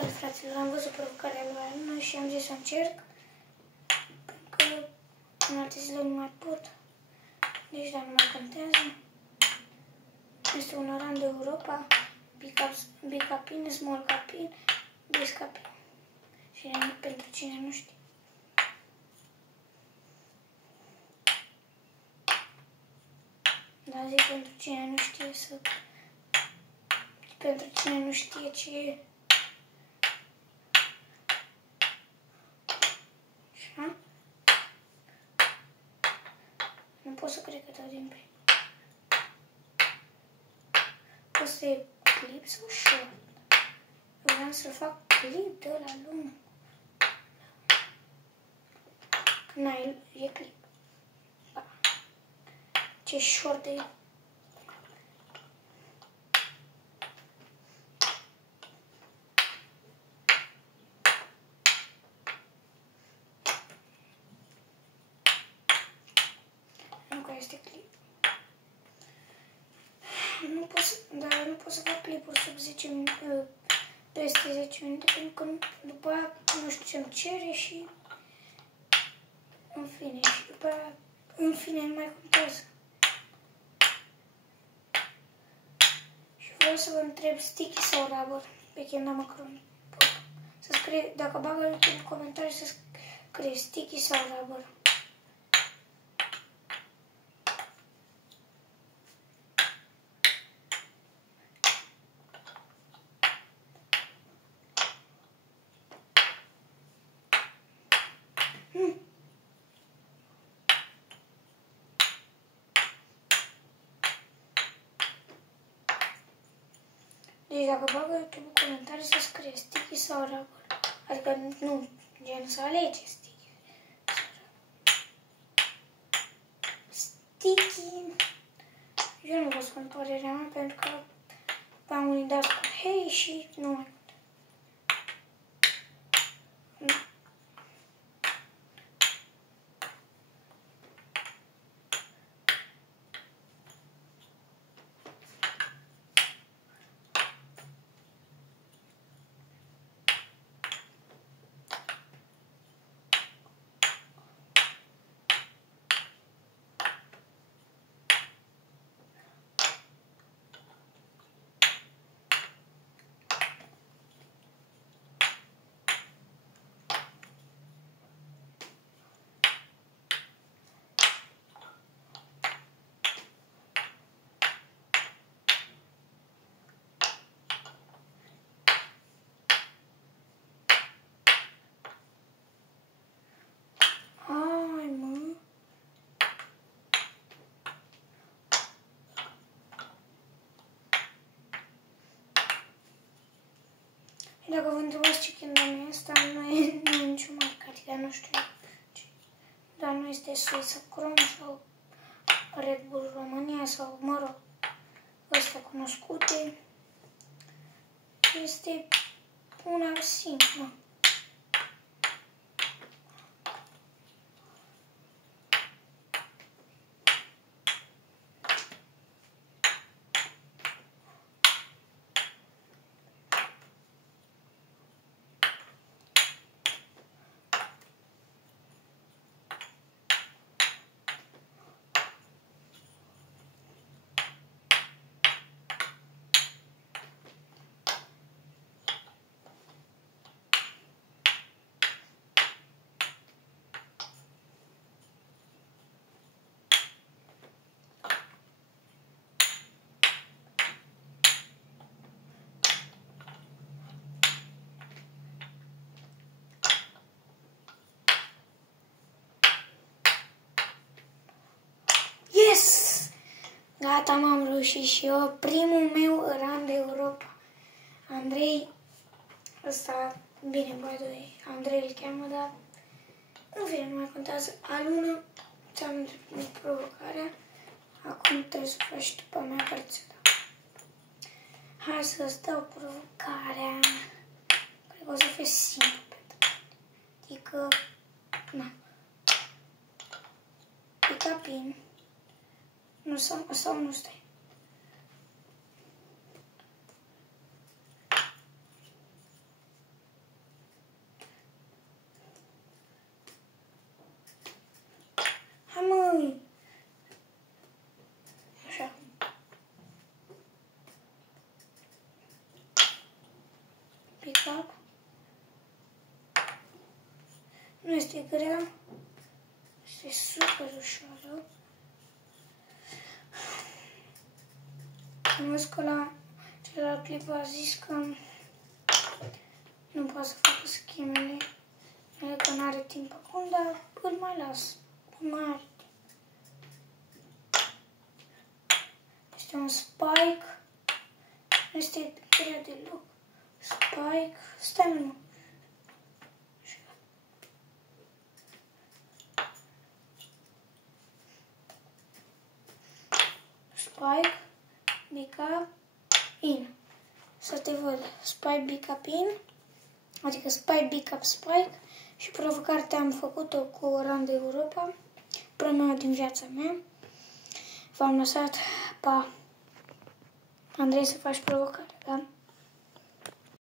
Salve fraților, am văzut provocarea lui Aluna și am zis să încerc, pentru că în alte zile nu mai pot, deci dar nu mai contează. Este un oran de Europa, Big Capin, Small Capin, Big Capin. Și pentru cine nu știe. Dar zic pentru cine nu știe să... Pentru cine nu știe ce e. Așa. Nu pot să cred că dau din prima. O să e clip sau short? Vreau să fac clip de ăla lung. N-ai, e clip. Ba. Ce short e. Nu că este clip. Nu pot să, dar nu pot să fac clipuri sub 10 minute, peste 10 minute, pentru că după aia nu știu ce-mi cere și în fine, și după aia, în fine, nu mai contează. Și vreau să vă întreb sticky sau rubber pe Kenda Macroni. Să scrie, dacă bagă în comentarii să scrie sticky sau rubber. Deci dacă bagă YouTube în comentarii să scrie sticky sau rubber. Adică nu, gen să alege sticky. Sticky. Eu nu vă spun părerea mea pentru că am unii dat cu hei și nu mai pot. Dacă vă întrebați ce Kenda e asta, nu e niciun marcă, adică nu știu ce. Dar nu este Suița Chrome sau Red Bull România sau, mă rog, astea cunoscute. Este una simplă. Yes! Gata, m-am reușit și eu. Primul meu oran de Europa. Andrei, ăsta, bine, băi, Andrei îl cheamă, dar în fine, nu mai contează. Aluna, ți-am îndeplinit provocarea. Acum trebuie să faci după mea părțită. Hai să-ți dau provocarea. Cred că o să fie simplu pentru tine. Adică, na. Big Capin. Nu, sau nu stai. pick up. Nu este grea, este super ușoară. Am văzut că la celălalt clip a zis că nu poate să facă schemele, că nu are timp acum, dar îl mai las, îl mai are timp. Este un spike, nu este grea deloc. Spike, stai mă. Spike, pick up, in. Să te văd. Spike, pick up, in. Adică spike, pick up, spike. Și provocarea am făcut-o cu o run de Europa. Prima din viața mea. V-am lăsat, pa. Andrei, să faci provocarea, da?